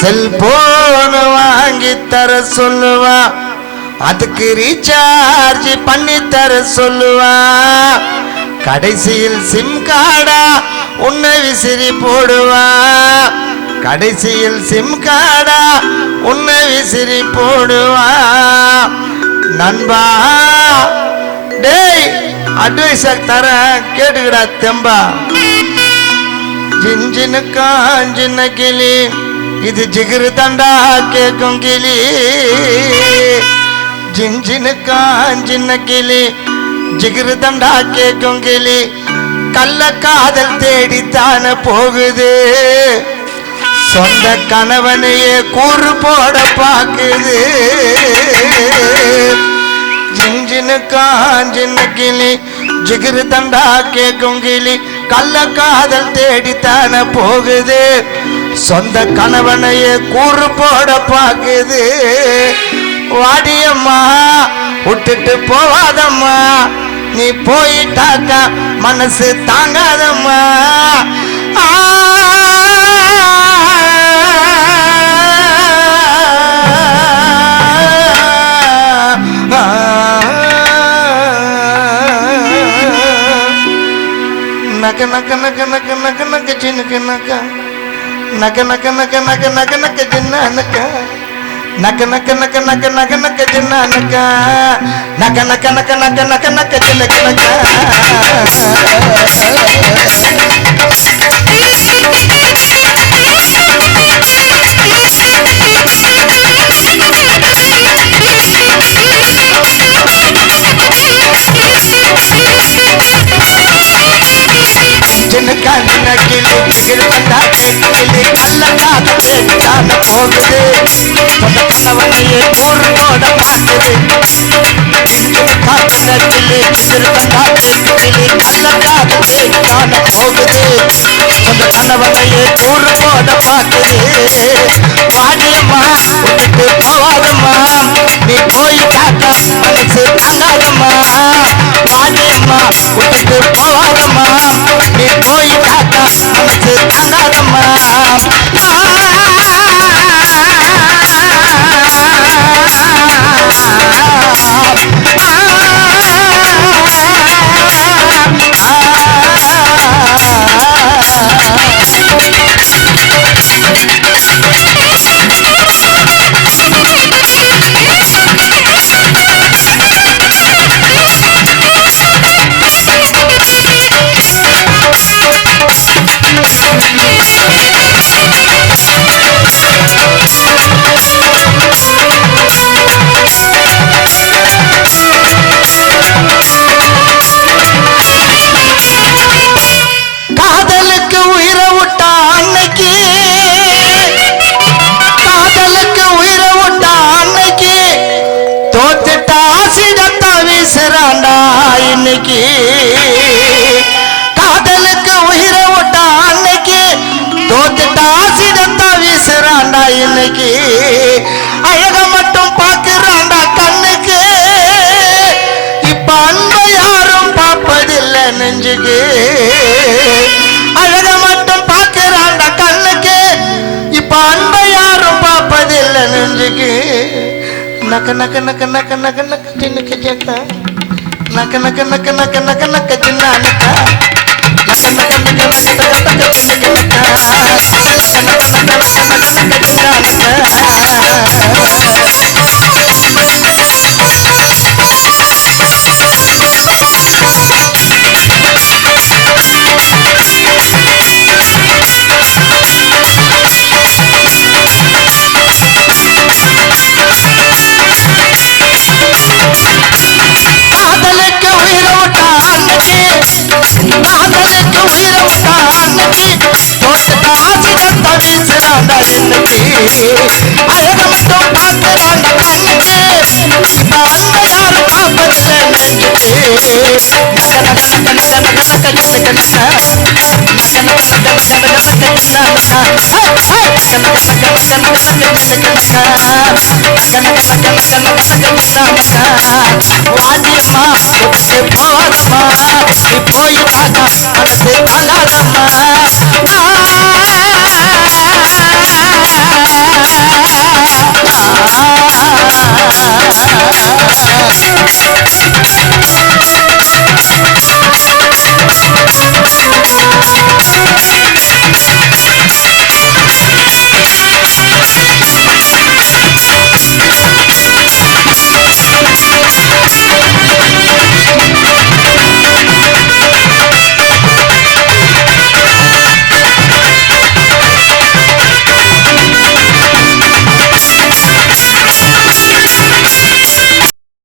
Cellphone வாங்கி தர சொல்லுவா, அதுக்கு ரீசார்ஜ் பண்ணி தர சொல்லுவா, கடைசியில் சிம் கார்டா உன்னை விசிறி போடுவா, கடைசியில் சிம் கார்டா உன்னை விசிறி போடுவா. நண்பா டேய் அட்வைஸ் தர கேட்டுக்கடா தெம்பா. ஜின்ஜினுக்கா சின்ன கிளி, இது ஜிகிரு தண்டா கேக்கும் கிளி. ஜின்ஜினுக்கா சின்ன கிளி, ஜிகிரு தண்டா கேக்கும் கிளி. கள்ள காதல் தேடித்தான போகுது, சொந்த கணவனையே கூறு போட பாக்குது. ஜின்ஜினுக்கா சின்ன கிளி, ஜிகிரு தண்டா கேக்கும் கிளி. கள்ள காதல் தேடித்தான போகுது, சொந்த கணவனையே கூறு போட பாக்குது. வாடியம்மா விட்டுட்டு போவாதம்மா, நீ போயிட்டாக்கா மனசு தாங்காதம்மா. நக நக நக நக நக நக ஜினுக்கு நக நக நக நக நக நக நக ஜின்ன நக நக நக நக நக நக நக ஜின்ன நக நக நக நக நக நக நக ஜினுக்கு நக. ஜினுக்கா சின்ன கிளி, ஜிகிரு தண்டா கேக்கும் கிளி. கள்ள காதல் தேடித்தான போகுது, சொந்த கணவனையே கூறு போட பாக்குது. ஜினுக்கா சின்ன கிளி, ஜிகிரு தண்டா கேக்கும் கிளி. கள்ள காதல் தேடித்தான போகுது, சொந்த கணவனையே கூறு போட பாக்குது. வாடியம்மா விட்டுட்டு போவாதம்மா, நீ போயிட்டாக்கா மனசு தாங்காதம்மா. வாடியம்மா விட்டுட்டு போவாதம்மா, நீ போயிட்டாக்கா மனசு தாங்காதம்மா. காதலுக்கு உயிரை விட்டா அன்னைக்கு, தோத்துட்டா சிடத்தா வீசுறாண்டா இன்னைக்கு. அழக மட்டும் பாக்குறாண்டா கண்ணுக்கு, இப்ப அன்பை யாரும் பார்ப்பதில்லை நெஞ்சுக்கு. அழக மட்டும் பாக்குறாண்டா கண்ணுக்கு, இப்ப அன்பை யாரும் பார்ப்பதில்லை நெஞ்சுக்கு. நக்க நக்க நக்க நக்க நக்க நக்க சின்னுக்கு ஜக்கா நக்க நக்க நக்க நக்க நக்க நக்க சின்ன நக்க நக்க நக்க நக்க நக்க நக்க நக்க சின்னுக்கு நக்க நக்க நக்க நக்க நக்க நக்க நக்க சின்ன அழக மட்டும் பார்க்கிறாண்ட கண்ணுக்கு, இப்ப அன்பை யாரும் பார்ப்பதில்லை நெஞ்சுக்கு. நக்க நக்க நக்க நக்க நக்க நக்க சின்னுக்கு நக்க நக்க நக்க நக்க நக்க நக்க நக்க சின்ன நக்க நக்க நக்க நக்க நக்க நக்க நக்க சின்னுக்கு நக்க நக்க நக்க நக்க நக்க நக்க நக்க சின்ன நக்க. வாடியம்மா விட்டுட்டு போவாதம்மா, நீ போயிட்டாக்கா மனசு தாங்காதம்மா.